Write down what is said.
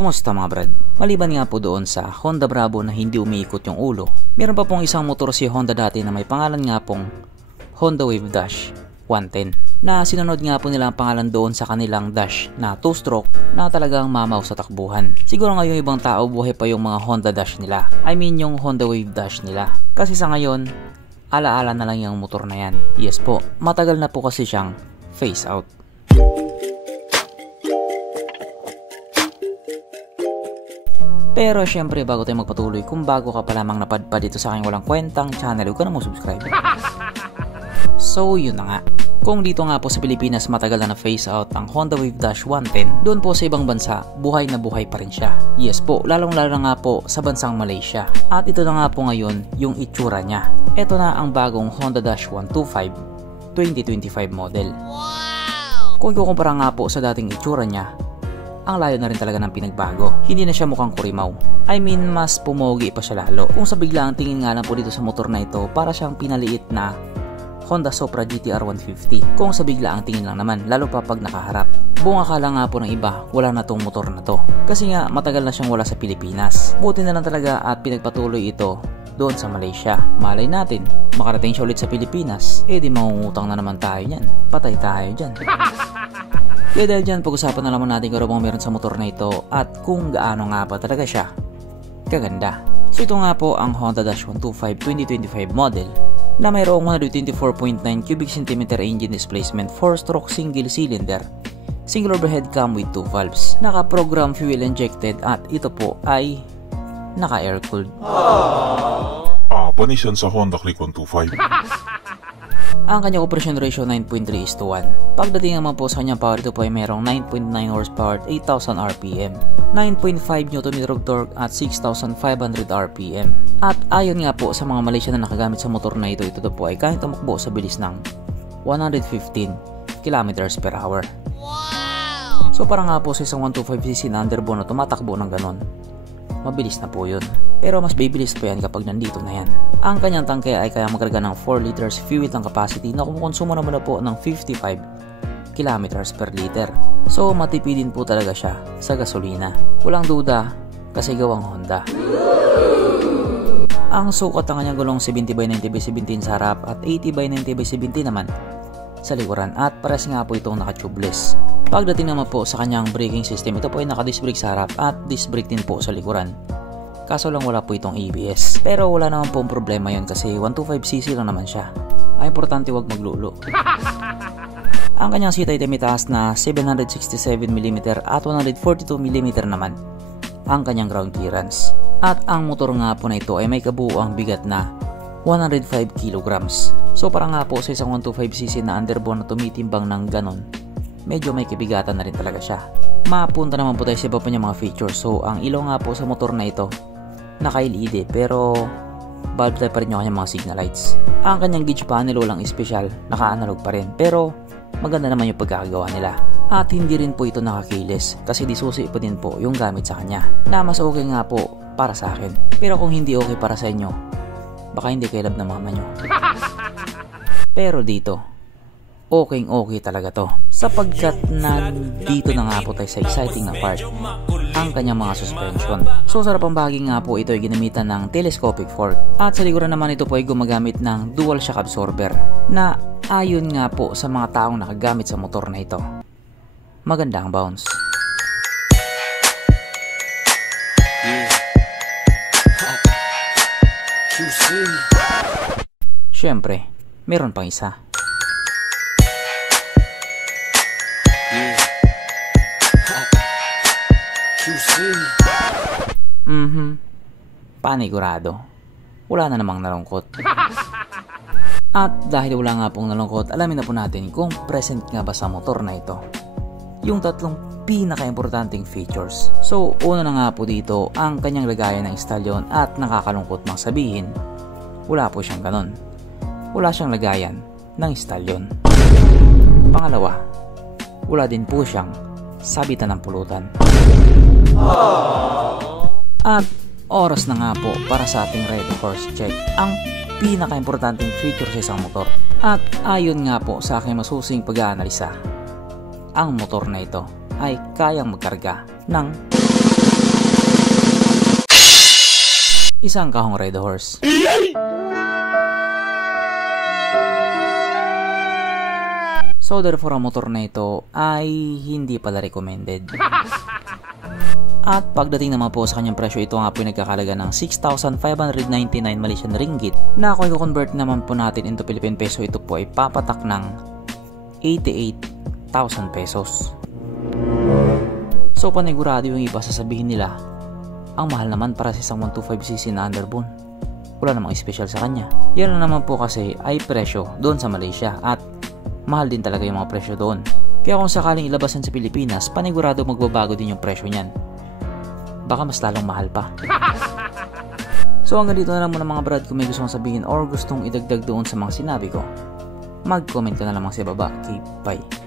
Kumusta mga brad? Maliban nga po doon sa Honda Bravo na hindi umiikot yung ulo, meron pa pong isang motor si Honda dati na may pangalan nga pong Honda Wave Dash 110 na sinunod nga po nila ang pangalan doon sa kanilang Dash na 2-stroke na talagang mamaw sa takbuhan. Siguro nga yung ibang tao buhay pa yung mga Honda Dash nila. I mean yung Honda Wave Dash nila. Kasi sa ngayon, alaala na lang yung motor na yan. Yes po, matagal na po kasi siyang phase out. Pero syempre bago tayo magpatuloy, kung bago ka pa lamang napadpad dito sa aking walang kwentang channel, huwag ka na mo subscribe. So yun na nga. Kung dito nga po sa Pilipinas matagal na phase out ang Honda Wave Dash 110, doon po sa ibang bansa, buhay na buhay pa rin siya. Yes po, lalong lalo nga po sa bansang Malaysia. At ito na nga po ngayon yung itsura niya. Ito na ang bagong Honda Dash 125 2025 model. Wow! Kung ikukumpara nga po sa dating itsura niya, ang layo na rin talaga ng pinagbago. Hindi na siya mukhang kurimaw. I mean, mas pumogi pa siya lalo. Kung sa biglang tingin nga lang po dito sa motor na ito, para siyang pinaliit na Honda Supra GTR 150. Kung sa biglang tingin lang naman, lalo pa pag nakaharap. Buong akala nga po ng iba, wala na tong motor na to. Kasi nga, matagal na siyang wala sa Pilipinas. Buti na lang talaga at pinagpatuloy ito doon sa Malaysia. Malay natin, makarating siya ulit sa Pilipinas, eh di mangungutang na naman tayo niyan. Patay tayo dyan. Kaya dahil dyan, pag-usapan na naman natin kung ano bang meron sa motor na ito at kung gaano nga pa talaga siya kaganda. So ito nga po ang Honda Dash 125 2025 model na mayroong 124.9 cubic centimeter engine displacement, 4-stroke single cylinder, single overhead cam with 2 valves, naka-program fuel injected at ito po ay naka-air cooled. Panis yan sa Honda Click 125. Ang kanyang compression ratio 9.3:1. Pagdating naman po sa kanyang power, ito po ay mayroong 9.9 horsepower at 8,000 RPM, 9.5 Nm of torque at 6,500 RPM. At ayon nga po sa mga Malaysian na nakagamit sa motor na ito po ay kayang tumakbo sa bilis ng 115 km/h. Wow! So para nga po sa isang 125cc na underbone na tumatakbo ng ganon, mabilis na po yun. Pero mas bibilis pa yan kapag nandito na yan. Ang kanyang tangke ay kaya magkarga ng 4 liters fuel tank capacity na kumukonsumo naman na po ng 55 kilometers per liter. So matipid din po talaga siya sa gasolina. Walang duda kasi gawang Honda. Ang sukat ng kanyang gulong 70/90/17 sa harap at 80/90/17 naman sa likuran at pares nga po itong naka-tubeless. Pagdating naman po sa kanyang braking system, ito po ay naka-disc brake sa harap at disc brake din po sa likuran. Kaso lang wala po itong ABS. Pero wala naman po ang problema yun kasi 125cc lang naman siya. Ay importante wag maglulo. Ang kanyang seat ay mitaas na 767mm at 142mm naman ang kanyang ground clearance. At ang motor nga po na ito ay may kabuuang bigat na 105 kg. So para nga po sa isang 125cc na underbone na tumitimbang ng ganon, medyo may kabigatan na rin talaga siya. Mapunta naman po tayo sa iba pa niya mga features. So ang ilaw nga po sa motor na ito naka-LED pero bulb type pa rin yung kanyang mga signal lights. Ang kanyang gauge panel walang espesyal, naka-analog pa rin pero maganda naman yung pagkakagawa nila. At hindi rin po ito naka-keyless kasi disusi pa din po yung gamit sa kanya na mas okay nga po para sa akin. Pero kung hindi okay para sa inyo, baka hindi kayo love ng mama nyo. Pero dito, okay talaga to sapagkat nandito na nga po tayo sa exciting na part, ang kanyang mga suspension. So sa harapang bahagi nga po ito ay ginamitan ng telescopic fork at sa likuran naman ito po ay gumagamit ng dual shock absorber na ayon nga po sa mga taong nakagamit sa motor na ito, maganda ang bounce. Syempre, meron pang isa. Panigurado. Wala na namang nalungkot. At dahil wala nga pong nalungkot, alamin na po natin kung present nga ba sa motor na ito yung tatlong pinaka-importanting features. So, una na nga po dito ang kanyang lagayan ng stallion at nakakalungkot mang sabihin, wala po siyang ganon. Wala siyang lagayan ng stallion. Pangalawa, wala din po siyang sabitan ng pulutan. At oras na nga po para sa ating ready horse check, ang pinaka-importanting feature sa isang motor. At ayon nga po sa aking masusing pag-aanalisa, ang motor na ito ay kayang magkarga ng isang kahong Red Horse. So therefore ang motor na ito ay hindi pala recommended. At pagdating naman po sa kanyang presyo, ito nga po ay nagkakalaga ng 6,599 Malaysian Ringgit na kung i-convert naman po natin into Philippine Peso, ito po ay papatak ng 88,000 pesos. So panigurado yung iba, sasabihin nila ang mahal naman para sa isang 125cc na underbone, wala namang special sa kanya. Yan na naman po kasi ay presyo doon sa Malaysia at mahal din talaga yung mga presyo doon. Kaya kung sakaling ilabasan sa Pilipinas, panigurado magbabago din yung presyo niyan. Baka mas lalong mahal pa. So hanggang dito na lang muna mga brad. Kung may gustong sabihin or gustong idagdag doon sa mga sinabi ko, mag-comment ka na lamang sa baba. Okay, bye.